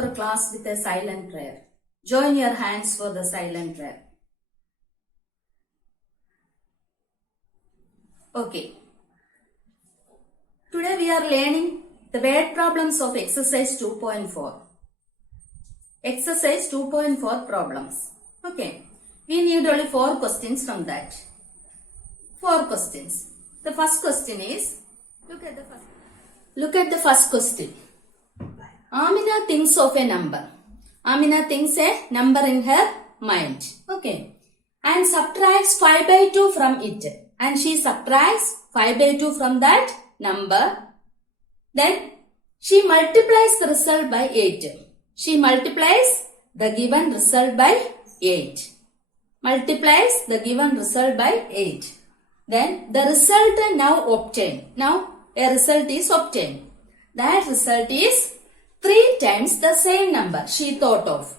our class with a silent prayer. Join your hands for the silent prayer. Okay. Today we are learning the word problems of exercise 2.4. Exercise 2.4 problems. Okay. We need only 4 questions from that. 4 questions. The first question is, look at the first question. Amina thinks of a number. Amina thinks a number in her mind. Okay. And subtracts 5 by 2 from it. And she subtracts 5 by 2 from that number. Then she multiplies the result by 8. She multiplies the given result by 8. Multiplies the given result by 8. Then the result now obtained. Now a result is obtained. That result is 3 times the same number she thought of.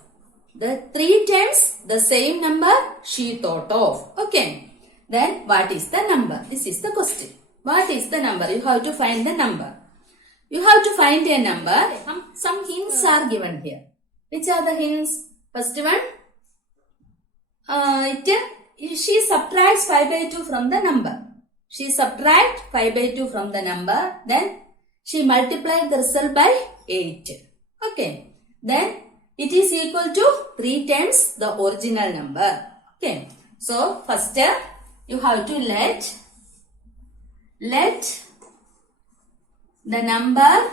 The 3 times the same number she thought of. Okay. Then what is the number? This is the question. What is the number? You have to find the number. You have to find a number. Some hints are given here. Which are the hints? First one. She subtracts 5 by 2 from the number. She subtracts 5 by 2 from the number. Then she multiplied the result by 8. Okay. Then it is equal to 3 times the original number. Okay. So first you have to let the number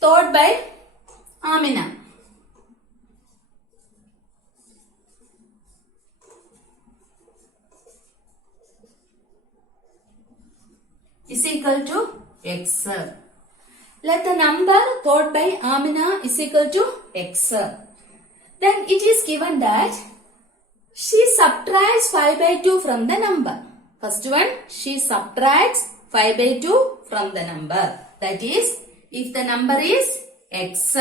thought by Amina is equal to x. Let the number thought by Amina is equal to x. Then it is given that she subtracts 5 by 2 from the number. First one, she subtracts 5 by 2 from the number. That is, if the number is x,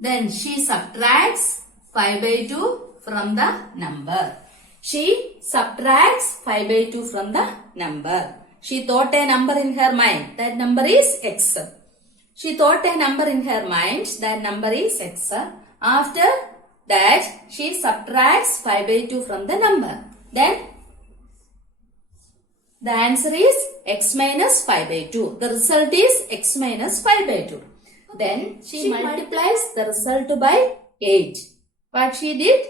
then she subtracts 5 by 2 from the number. She subtracts 5 by 2 from the number. She thought a number in her mind. That number is x. She thought a number in her mind. That number is x. After that, she subtracts 5 by 2 from the number. Then, the answer is x minus 5 by 2. The result is x minus 5 by 2. Then, she multiplies the result by 8. What she did?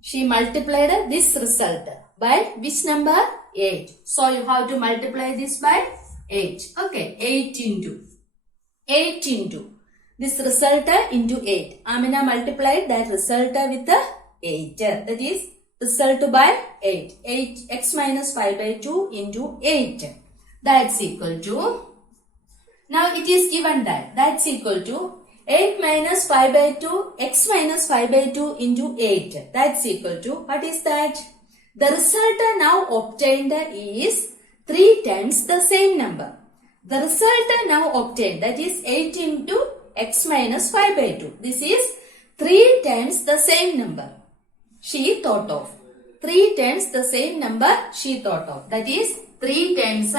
She multiplied this result by which number? 8. So, you have to multiply this by 8. Okay, 8 into. This result into 8. Amina multiplied that result with 8. That is result by 8. 8x minus 5 by 2 into 8. That's equal to. Now it is given that. That's equal to 8 minus 5 by 2. X minus 5 by 2 into 8. That's equal to. What is that? The result now obtained is 3 times the same number. The result now obtained, that is 8 into x minus 5 by 2. This is 3 times the same number she thought of. 3 times the same number she thought of. That is 3 times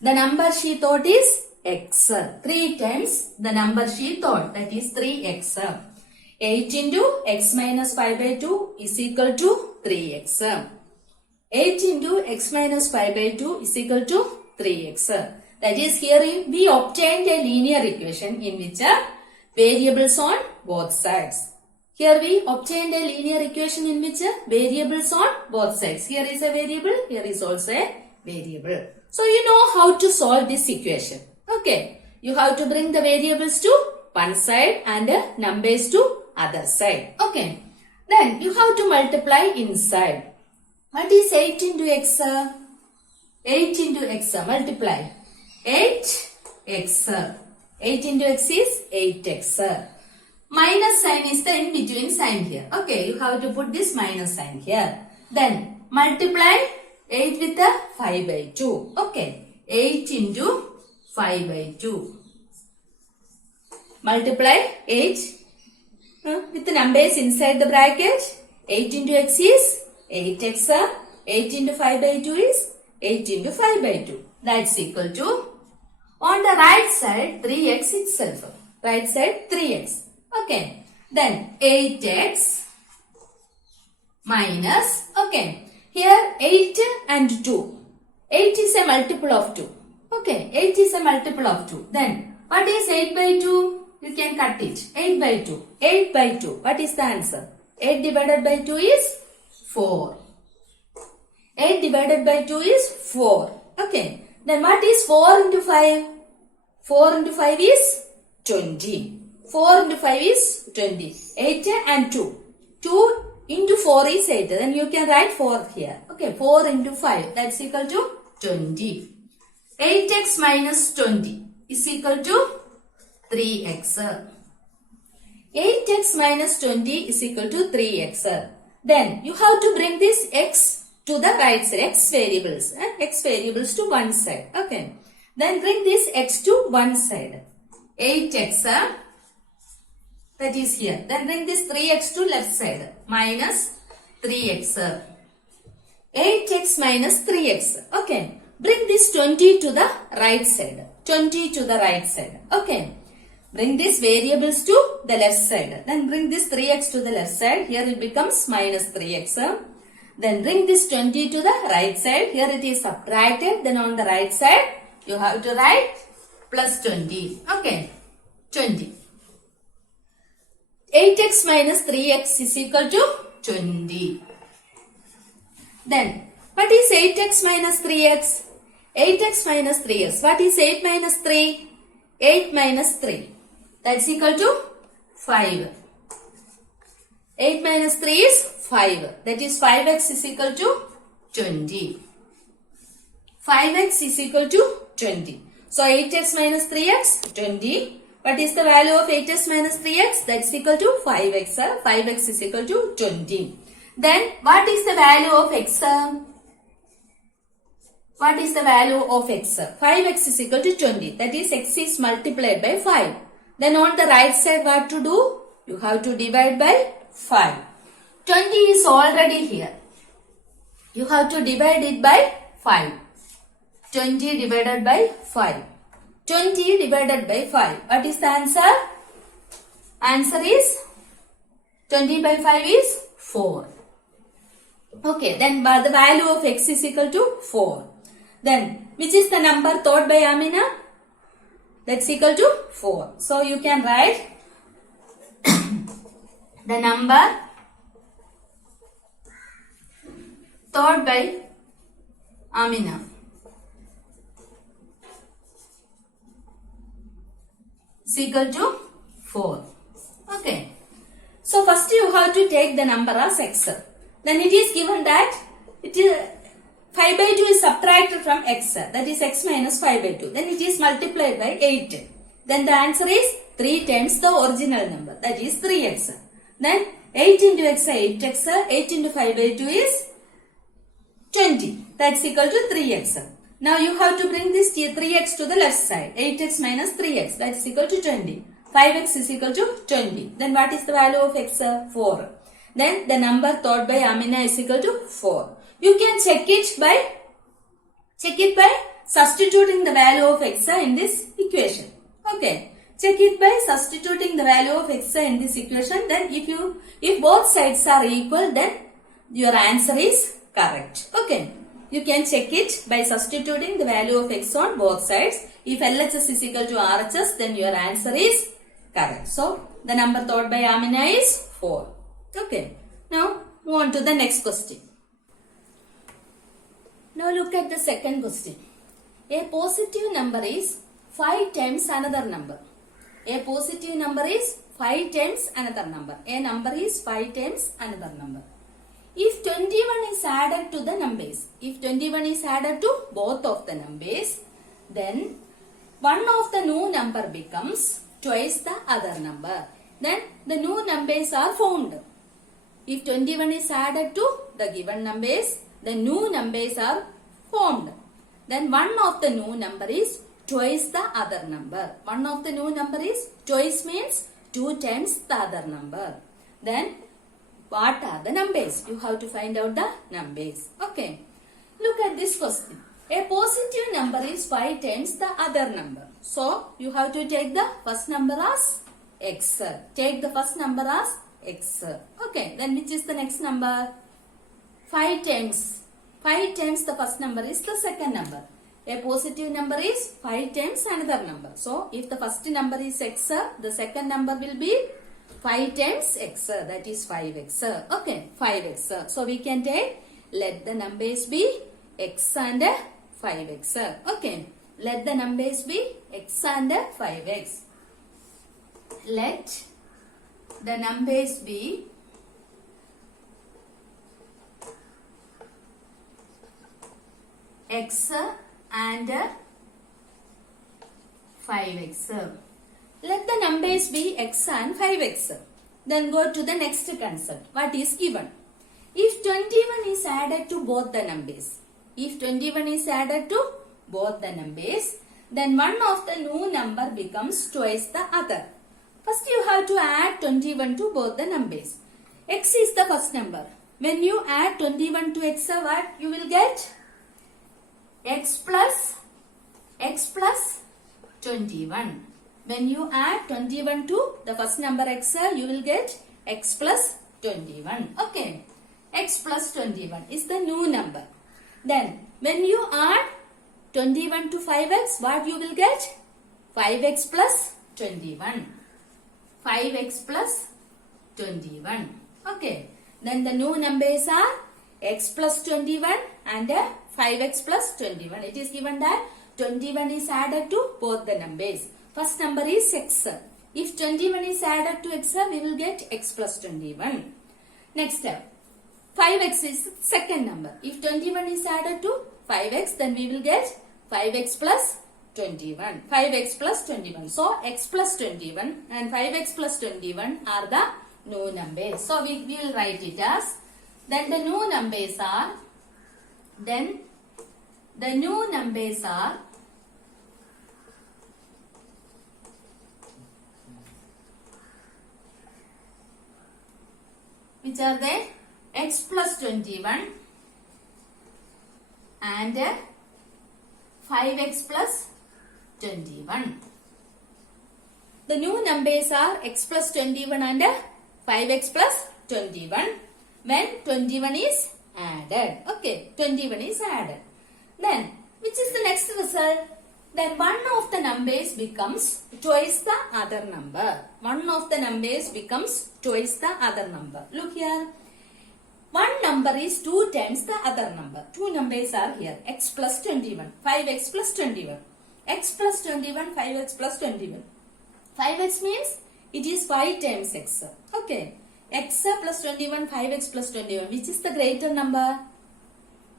the number she thought is x. 3 times the number she thought, that is 3x. 8 into x minus 5 by 2 is equal to 3x. 8 into x minus 5 by 2 is equal to 3x. That is, here we obtained a linear equation in which variables on both sides. Here we obtained a linear equation in which variables on both sides. Here is a variable, here is also a variable. So you know how to solve this equation. Okay. You have to bring the variables to one side and numbers to other side. Okay. Then you have to multiply inside. What is 8 into x? 8 into x. Multiply. 8x. 8 into x is 8x. Minus sign is the in between sign here. Okay, you have to put this minus sign here. Then multiply 8 with the 5 by 2. Okay, 8 into 5 by 2. Multiply 8 with the numbers inside the bracket. 8 into x is 8x 8 into 5 by 2 is 8 into 5 by 2. That's equal to, on the right side, 3x itself. Right side, 3x. Okay. Then 8x minus, okay. Here 8 and 2. 8 is a multiple of 2. Okay. 8 is a multiple of 2. Then what is 8 by 2? You can cut it. 8 by 2. 8 by 2. What is the answer? 8 divided by 2 is 4. 8 divided by 2 is 4. Okay. Then what is 4 into 5? 4 into 5 is 20. 4 into 5 is 20. 8 and 2. 2 into 4 is 8. Then you can write 4 here. Okay. 4 into 5. That's equal to 20. 8x minus 20 is equal to 3x. 8x minus 20 is equal to 3x. Then you have to bring this x to the right side. X variables to one side. Okay. Then bring this x to one side. 8x, that is here. Then bring this 3x to left side. Minus 3x. 8x minus 3x. Okay. Bring this 20 to the right side. 20 to the right side. Okay. Bring these variables to the left side. Then bring this 3x to the left side. Here it becomes minus 3x. Then bring this 20 to the right side. Here it is subtracted. Then on the right side, you have to write plus 20. Okay. 20. 8x minus 3x is equal to 20. Then, what is 8x minus 3x? 8x minus 3x. What is 8 minus 3? 8 minus 3. That's equal to 5. 8 minus 3 is 5. That is 5x is equal to 20. 5x is equal to 20. So 8x minus 3x, 20. What is the value of 8x minus 3x? That's equal to 5x. 5x is equal to 20. Then what is the value of x? What is the value of x? 5x is equal to 20. That is x is multiplied by 5. Then on the right side what to do? You have to divide by 5. 20 is already here. You have to divide it by 5. 20 divided by 5. 20 divided by 5. What is the answer? Answer is 20 by 5 is 4. Okay, then the value of x is equal to 4. Then, which is the number thought by Amina? That's equal to 4. So, you can write the number thought by Amina is equal to 4. Okay. So, first you have to take the number as x. Then it is given that it is 5 by 2 is subtracted from x. That is x minus 5 by 2. Then it is multiplied by 8. Then the answer is 3 times the original number. That is 3x. Then 8 into x, 8x. 8 into 5 by 2 is 20. That's equal to 3x. Now you have to bring this 3x to the left side. 8x minus 3x. That's equal to 20. 5x is equal to 20. Then what is the value of x? 4. Then the number thought by Amina is equal to 4. You can check it by substituting the value of x in this equation. Okay. Check it by substituting the value of x in this equation. Then if both sides are equal, then your answer is correct. Okay. You can check it by substituting the value of x on both sides. If LHS is equal to RHS, then your answer is correct. So, the number thought by Amina is 4. Okay. Now, move on to the next question. Now, look at the second question. A positive number is 5 times another number. A positive number is 5 times another number. A number is 5 times another number. If 21 is added to the numbers, if 21 is added to both of the numbers, then one of the new number becomes twice the other number. Then the new numbers are found. If 21 is added to the given numbers, the new numbers are formed. Then one of the new number is twice the other number. One of the new number is twice means 2 times the other number. Then what are the numbers. You have to find out the numbers. Okay. Look at this question. A positive number is 5 times the other number. So, you have to take the first number as x. Take the first number as x. Okay. Then which is the next number? 5 times. 5 times the first number is the second number. A positive number is 5 times another number. So, if the first number is x, the second number will be 5 times x. That is 5x. Okay. 5x. So, we can take, let the numbers be x and 5x. Okay. Let the numbers be x and 5x. Let the numbers be x and 5x. Let the numbers be x and 5x. Then go to the next concept. What is given? If 21 is added to both the numbers, if 21 is added to both the numbers, then one of the new number becomes twice the other. First you have to add 21 to both the numbers. X is the first number. When you add 21 to x, what you will get? X plus 21. When you add 21 to the first number x, you will get x plus 21. Okay. X plus 21 is the new number. Then when you add 21 to 5x, what you will get? 5x plus 21. 5x plus 21. Okay. Then the new numbers are x plus 21 and 5x plus 21. It is given that 21 is added to both the numbers. First number is x. If 21 is added to x, we will get x plus 21. Next step. 5x is the second number. If 21 is added to 5x, then we will get 5x plus 21. 5x plus 21. So, x plus 21 and 5x plus 21 are the new numbers. So, we will write it as, then the new numbers are, which are they? X plus 21 and 5x plus 21. The new numbers are x plus 21 and 5x plus 21 when 21 is added. Okay, 21 is added. Then, which is the next result? Then one of the numbers becomes twice the other number. One of the numbers becomes twice the other number. Look here. One number is 2 times the other number. Two numbers are here. X plus 21. 5x plus 21. X plus 21. 5x plus 21. 5x means it is 5 times x. Okay. X plus 21. 5x plus 21. Which is the greater number?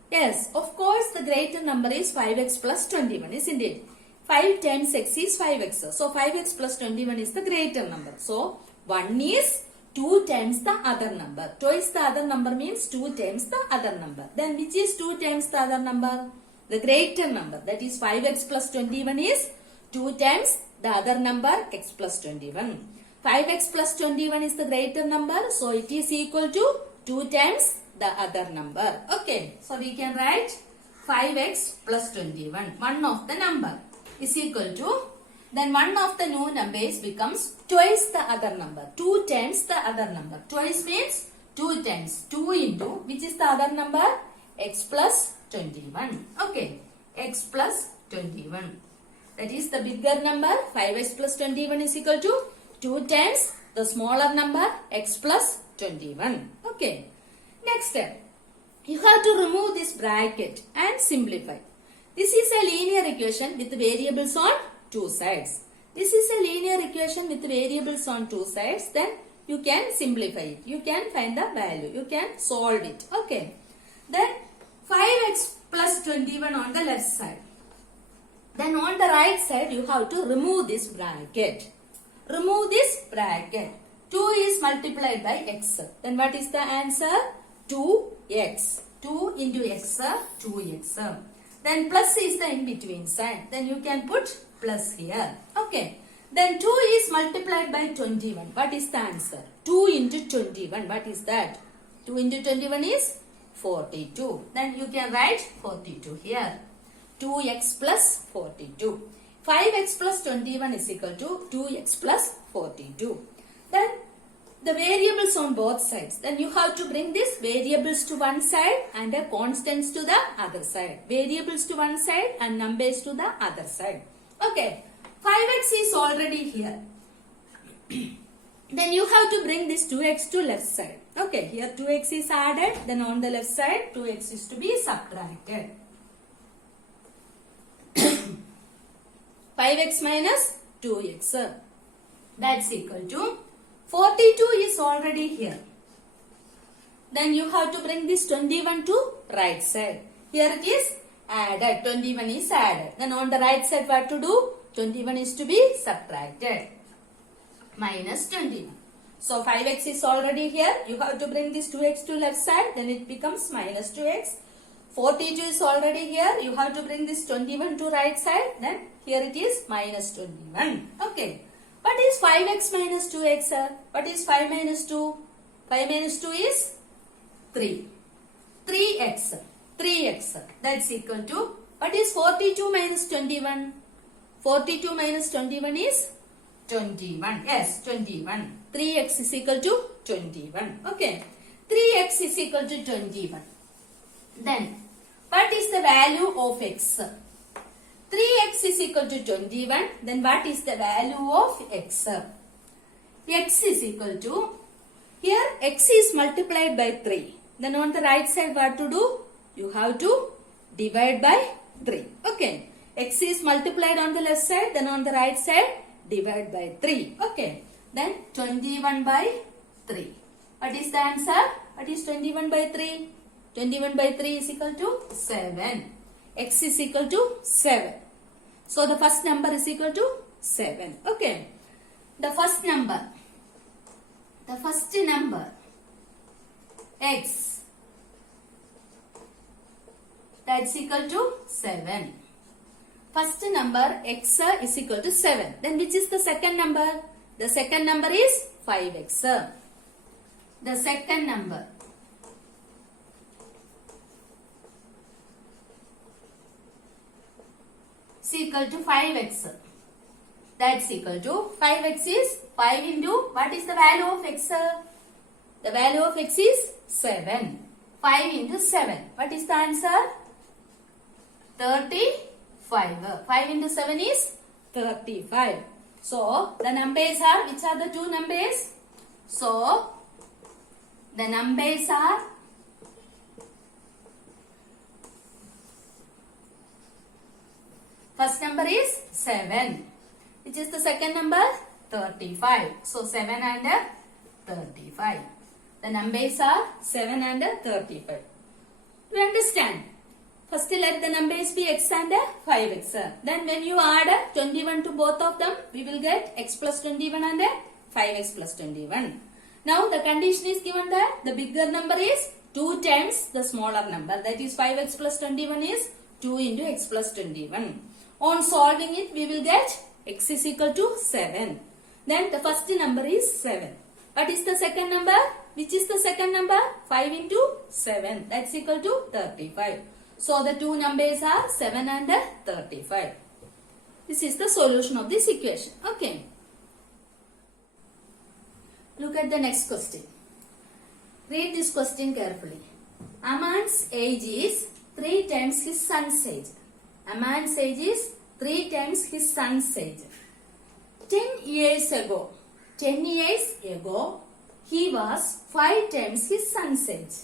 Yes, of course the greater number is 5x plus 21, isn't it? 5 times x is 5x. So 5x plus 21 is the greater number. So 1 is 2 times the other number. Twice the other number means 2 times the other number. Then which is 2 times the other number? The greater number. That is 5x plus 21 is 2 times the other number x plus 21. 5x plus 21 is the greater number. So it is equal to 2 times the other number. Okay. So we can write 5x plus 21. One of the number is equal to, then one of the new numbers becomes twice the other number. 2 times the other number. Twice means 2 times. 2 into, which is the other number? X plus 21. Okay. X plus 21. That is the bigger number. 5x plus 21 is equal to 2 times the smaller number x plus 21. Okay. Next step. You have to remove this bracket and simplify. This is a linear equation with variables on two sides. This is a linear equation with variables on two sides. Then you can simplify it. You can find the value. You can solve it. Okay. Then 5x plus 21 on the left side. Then on the right side you have to remove this bracket. Remove this bracket. 2 is multiplied by x. Then what is the answer? 2x. 2 into x, 2x. Then plus is the in between sign. Then you can put plus here. Okay. Then 2 is multiplied by 21. What is the answer? 2 into 21. What is that? 2 into 21 is 42. Then you can write 42 here. 2x plus 42. 5x plus 21 is equal to 2x plus 42. Then the variables on both sides. Then you have to bring these variables to one side and the constants to the other side. Variables to one side and numbers to the other side. Okay. 5x is already here. Then you have to bring this 2x to left side. Okay. Here 2x is added. Then on the left side 2x is to be subtracted. 5x minus 2x. That's equal to 42 is already here. Then you have to bring this 21 to right side. Here it is added. 21 is added. Then on the right side what to do? 21 is to be subtracted. Minus 21. So 5x is already here. You have to bring this 2x to left side. Then it becomes minus 2x. 42 is already here. You have to bring this 21 to right side. Then here it is minus 21. Okay. What is 5x minus 2x? What is 5 minus 2? 5 minus 2 is 3. 3x. 3x. That's equal to, what is 42 minus 21? 42 minus 21 is 21. Yes, 21. 3x is equal to 21. Okay. 3x is equal to 21. Then, what is the value of x? 3x is equal to 21. Then what is the value of x? X is equal to, here x is multiplied by 3. Then on the right side what to do? You have to divide by 3. Okay. X is multiplied on the left side. Then on the right side divide by 3. Okay. Then 21 by 3. What is the answer? What is 21 by 3? 21 by 3 is equal to 7. X is equal to 7. So the first number is equal to 7. Okay. The first number x, that's equal to 7. First number x is equal to 7. Then which is the second number? The second number is 5x. The second number is equal to 5x. That's equal to 5x is 5 into, what is the value of x? The value of x is 7. 5 into 7. What is the answer? 35. 5 into 7 is 35. So, the numbers are, which are the two numbers? So, the numbers are first number is 7. Which is the second number? 35. So 7 and 35. The numbers are 7 and 35. You understand? First let the numbers be x and 5x. Then when you add 21 to both of them, we will get x plus 21 and 5x plus 21. Now the condition is given that the bigger number is 2 times the smaller number. That is 5x plus 21 is 2 into x plus 21. On solving it, we will get x is equal to 7. Then the first number is 7. What is the second number? Which is the second number? 5 into 7. That's equal to 35. So the two numbers are 7 and 35. This is the solution of this equation. Okay. Look at the next question. Read this question carefully. Aman's age is 3 times his son's age. Aman's age is 3 times his son's age. 10 years ago, he was 5 times his son's age.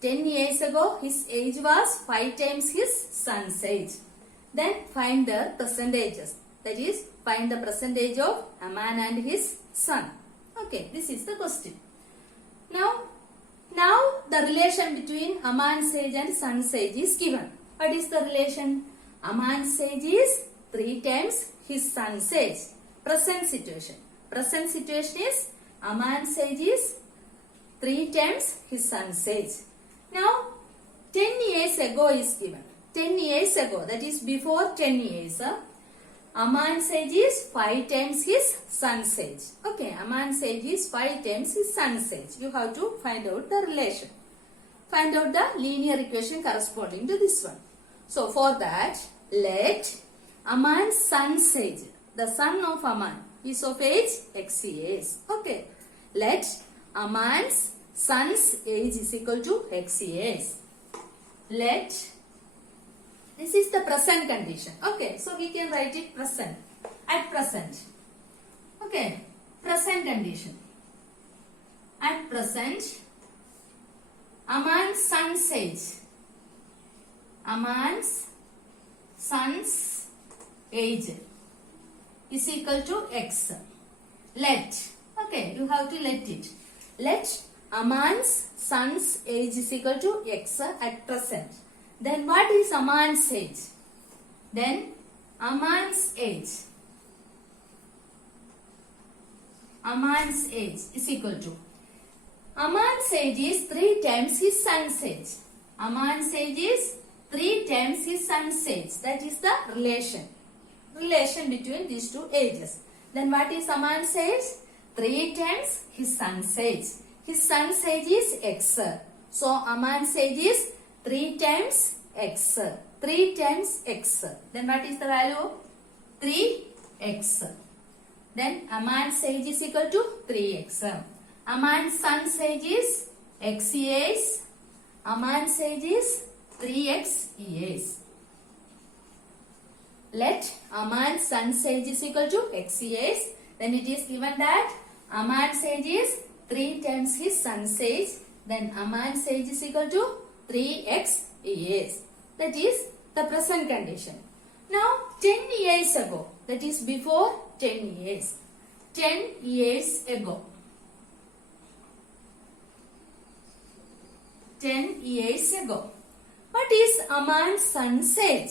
10 years ago, his age was 5 times his son's age. Then find the percentages. That is, find the percentage of Aman and his son. Okay, this is the question. Now the relation between Aman's age and son's age is given. What is the relation? Aman's age is 3 times his son's age. Present situation. Present situation is Aman's age is 3 times his son's age. Now 10 years ago is given. 10 years ago, that is before 10 years. Aman's age is 5 times his son's age. Okay, Aman's age is 5 times his son's age. You have to find out the relation. Find out the linear equation corresponding to this one. So for that, let Aman's son's age, the son of Aman, is of age x years. Okay, let Aman's son's age is equal to x years. Let, this is the present condition. Okay, so we can write it present, at present. Okay, present condition. At present, Aman's son's age. Aman's son's age is equal to x. Let, okay, you have to let it. Let Aman's son's age is equal to x at present. Then what is Aman's age? Then Aman's age. Aman's age is equal to, Aman's age is 3 times his son's age. Aman's age is 3 times his son's age. That is the relation between these two ages. Then what is Aman's age? 3 times his son's age. His son's age is x. So Aman's age is 3 times x. 3 times x. Then what is the value? 3x. Then Aman's age is equal to 3x. Aman's son's age is x years. Aman's age is 3x years. Let Aman's son's age is equal to x years. Then it is given that Aman's age is 3 times his son's age. Then Aman's age is equal to 3x years. That is the present condition. Now 10 years ago, that is before 10 years. 10 years ago. 10 years ago. What is Aman's son's age?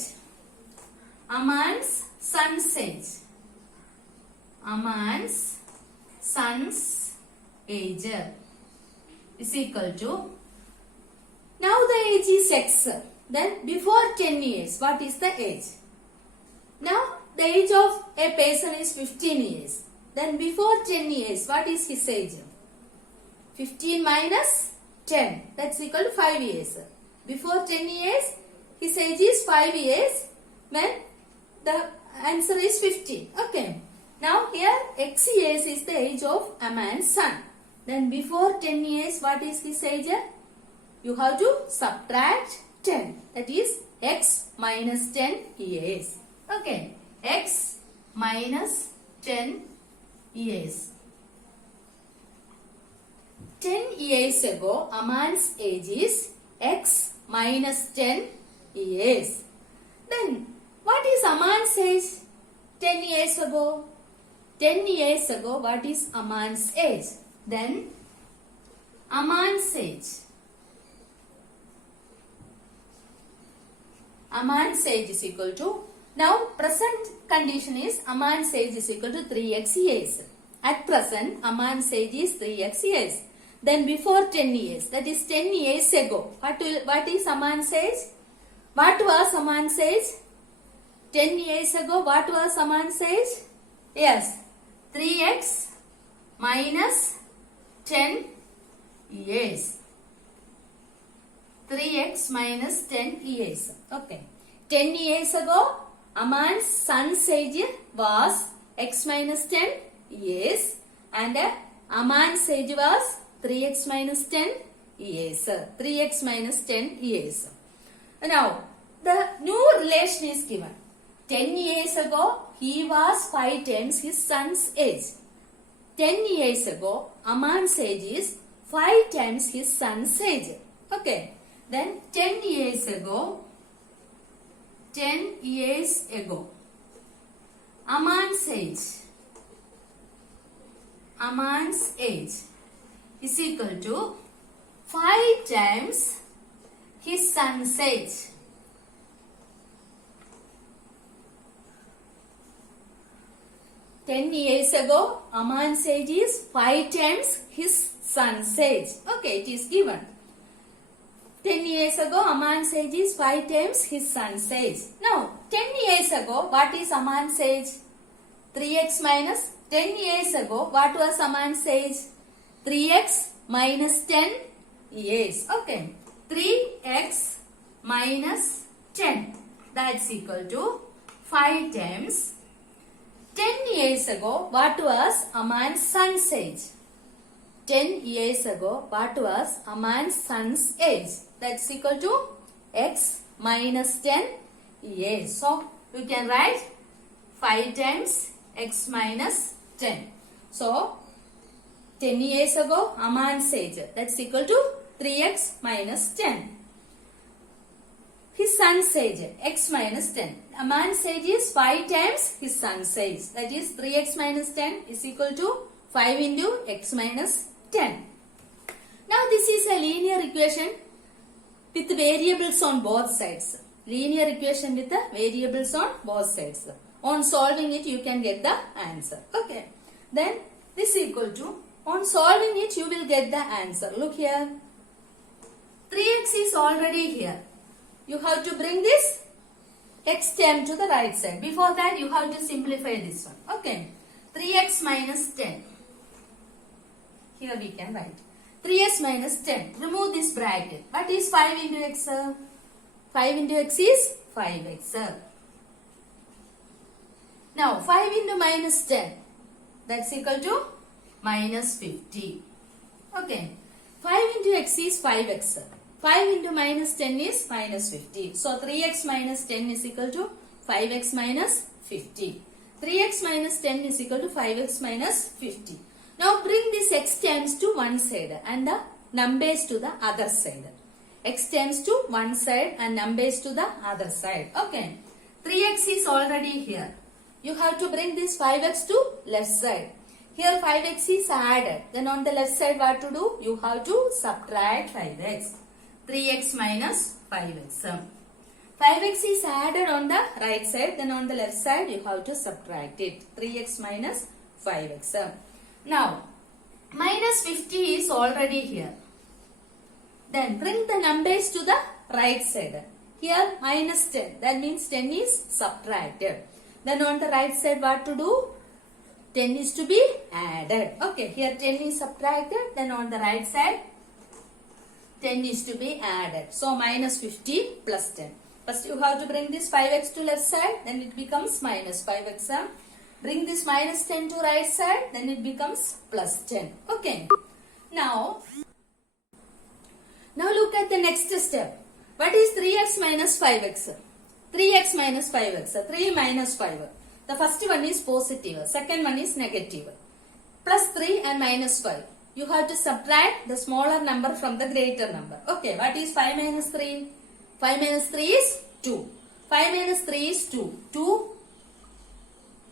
Aman's son's age. Aman's son's age is equal to, now the age is x. Then before 10 years, what is the age? Now the age of a person is 15 years. Then before 10 years, what is his age? 15 minus 10. That's equal to 5 years. Before 10 years, his age is 5 years. When the answer is 15. Okay. Now here x years is the age of Aman's son. Then before 10 years, what is his age? You have to subtract 10. That is x minus 10 years. Okay. X minus 10 years. 10 years ago, Aman's age is x minus 10 years. Then, what is Aman's age 10 years ago? 10 years ago, what is Aman's age? Then, Aman's age. Aman's age is equal to, now present condition is Aman's age is equal to 3x years. At present, Aman's age is 3x years. Then before 10 years, that is 10 years ago, what is Aman's age? What was Aman's age? 10 years ago, what was Aman's age? Yes, 3x minus 10 years. 3x minus 10 years. Okay. 10 years ago, Aman's son's age was x minus 10 years and Aman's age was 3x minus 10 years. 3x minus 10 years. Now, the new relation is given. 10 years ago, he was 5 times his son's age. 10 years ago, Aman's age is 5 times his son's age. Okay. Then 10 years ago, Aman's age is equal to 5 times his son's age. Ten years ago, Aman's age is 5 times his son's age. Okay, it is given. 10 years ago, Aman's age is 5 times his son's age. Now, 10 years ago, what is Aman's age? 3x minus 10 years ago, what was Aman's age? 3x minus 10 years. Okay. 3x minus 10. That's equal to 5 times 10 years ago, what was Aman's son's age? 10 years ago, what was Aman's son's age? That's equal to x minus 10 years. So, you can write 5 times x minus 10. So, 10 years ago, Aman's age. That's equal to 3x minus 10. His son's age, x minus 10. Aman's age is 5 times his son's age. That is 3x minus 10 is equal to 5 into x minus 10. Now this is a linear equation with variables on both sides. Linear equation with the variables on both sides. On solving it, you can get the answer. Okay. Then this is equal to, on solving it, you will get the answer. Look here. 3x is already here. You have to bring this x term to the right side. Before that, you have to simplify this one. Okay. 3x minus 10. Here we can write. 3x minus 10. Remove this bracket. What is 5 into x? 5 into x is 5x. Now, 5 into minus 10. That's equal to minus 50. Okay. 5 into x is 5x. 5 into minus 10 is minus 50. So, 3x minus 10 is equal to 5x minus 50. 3x minus 10 is equal to 5x minus 50. Now, bring this x terms to one side and the numbers to the other side. X terms to one side and numbers to the other side. Okay. 3x is already here. You have to bring this 5x to left side. Here 5x is added. Then on the left side what to do? You have to subtract 5x. 3x minus 5x. 5x is added on the right side. Then on the left side you have to subtract it. 3x minus 5x. Now minus 50 is already here. Then bring the numbers to the right side. Here minus 10. That means 10 is subtracted. Then on the right side what to do? 10 is to be added. Okay, here 10 is subtracted. Then on the right side 10 is to be added. So minus 50 plus 10. First you have to bring this 5x to left side. Then it becomes minus 5x. Bring this minus 10 to right side. Then it becomes plus 10. Okay. Now look at the next step. What is 3x minus 5x? 3x minus 5x. 3 minus 5. The first one is positive. Second one is negative. Plus 3 and minus 5. You have to subtract the smaller number from the greater number. Okay, what is 5 minus 3? 5 minus 3 is 2. 5 minus 3 is 2. 2.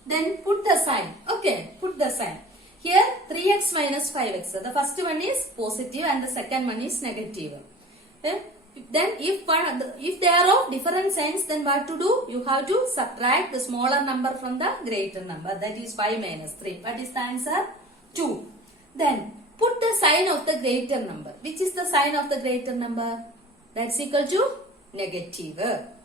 Then put the sign. Okay, put the sign. Here 3x minus 5x. The first one is positive and the second one is negative. Then if they are of different signs, then what to do? You have to subtract the smaller number from the greater number. That is 5 minus 3. What is the answer? 2. Then put the sign of the greater number. Which is the sign of the greater number? That's equal to negative.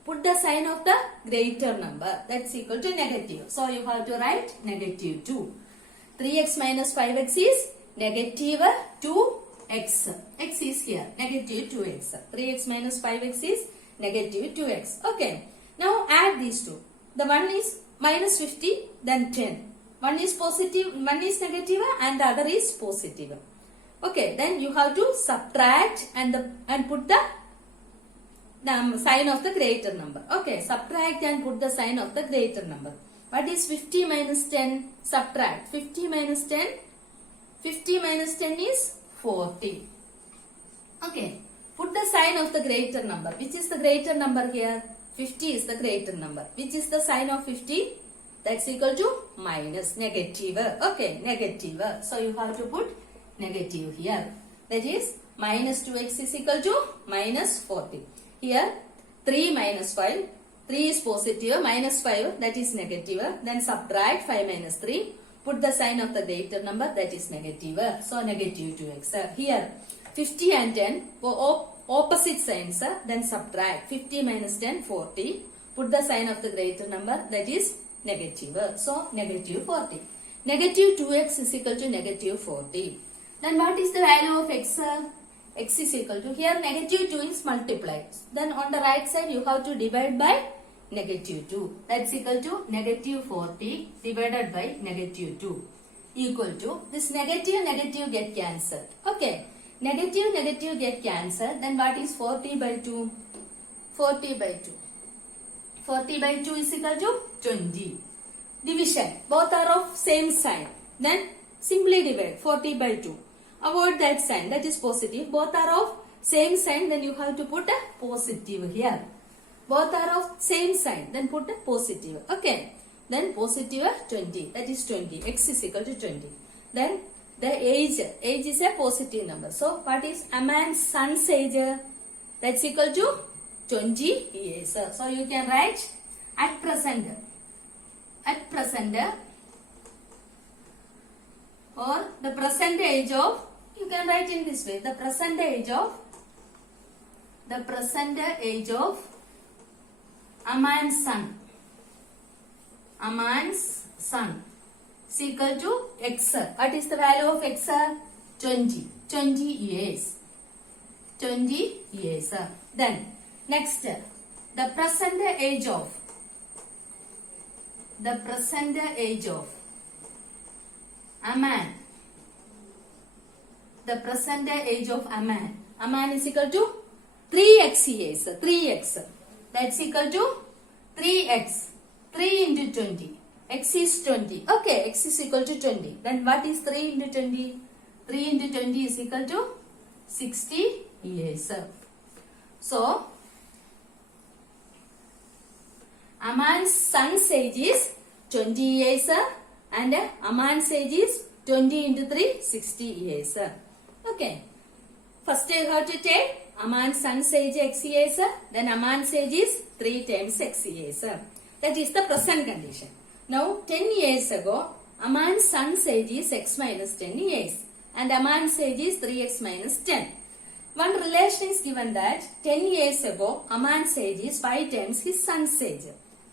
Put the sign of the greater number. That's equal to negative. So you have to write negative 2. 3x minus 5x is negative 2x. X is here. Negative 2x. 3x minus 5x is negative 2x. Okay. Now add these two. The one is minus 50, then 10. One is positive, one is negative and the other is positive. Okay. Then you have to subtract and put the sign of the greater number. Okay. Subtract and put the sign of the greater number. What is 50 minus 10? Subtract. 50 minus 10. 50 minus 10 is 40. Okay. Put the sign of the greater number. Which is the greater number here? 50 is the greater number. Which is the sign of 50? That's equal to minus, negative. Okay, negative. So you have to put negative here. That is minus 2x is equal to minus 40. Here 3 minus 5. 3 is positive, minus 5 that is negative. Then subtract 5 minus 3. Put the sign of the greater number, that is negative. So negative 2x. Here 50 and 10 opposite signs. Then subtract 50 minus 10 40. put the sign of the greater number, that is negative. So negative 40. Negative 2x is equal to negative 40. Then what is the value of x? X is equal to, here negative 2 is multiplied. Then on the right side you have to divide by negative 2. That's equal to negative 40 divided by negative 2 equal to, this negative get cancelled. Okay. Negative get cancelled. Then what is 40 by 2? 40 by 2. 40 by 2 is equal to 20. Division. Both are of same sign. Then simply divide 40 by 2. Avoid that sign. That is positive. Both are of same sign. Then you have to put a positive here. Both are of same sign. Then put a positive. Okay. Then positive 20. That is 20. X is equal to 20. Then the age. Age is a positive number. So what is a man's son's age? That's equal to 20 years. So you can write at present. At present, or the present age of, you can write in this way, the present age of a man's son. A man's son is equal to x. What is the value of x? 20. 20 years. 20 years. Then next, the present age of a man. The present age of a man. A man is equal to 3x years. 3x. That's equal to 3x. 3 into 20. X is 20. Okay, x is equal to 20. Then what is 3 into 20? 3 into 20 is equal to 60 years. So, a man's son's age is 20 years and a man's age is 20 into 3, 60 years. Okay. First you have to take a man's son's age x years, then a man's age is 3 times x years. That is the present condition. Now 10 years ago, a man's son's age is x minus 10 years and a man's age is 3x minus 10. One relation is given that 10 years ago, a man's age is 5 times his son's age.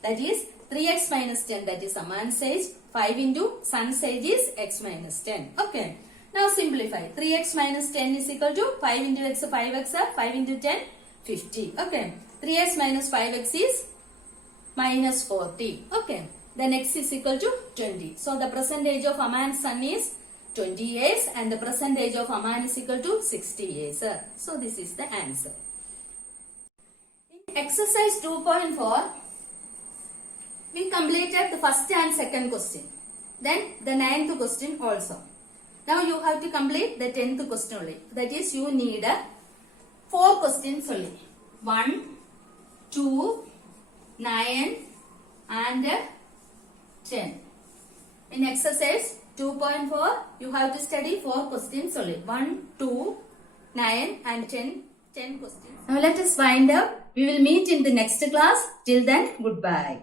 That is 3x minus 10, that is a man's age. 5 into son's age is x minus 10. Okay. Now simplify. 3x minus 10 is equal to 5 into x, 5x, 5 into 10, 50. Okay. 3x minus 5x is minus 40. Okay. Then x is equal to 20. So the present age of a man's son is 20 years and the present age of a man is equal to 60 years. So this is the answer. In exercise 2.4, we completed the first and second question. Then the 9th question also. Now you have to complete the 10th question only. That is, you need 4 questions only. 1, 2, 9 and 10. In exercise 2.4, you have to study 4 questions only. 1, 2, 9 and 10 questions. Now let us wind up. We will meet in the next class. Till then, goodbye.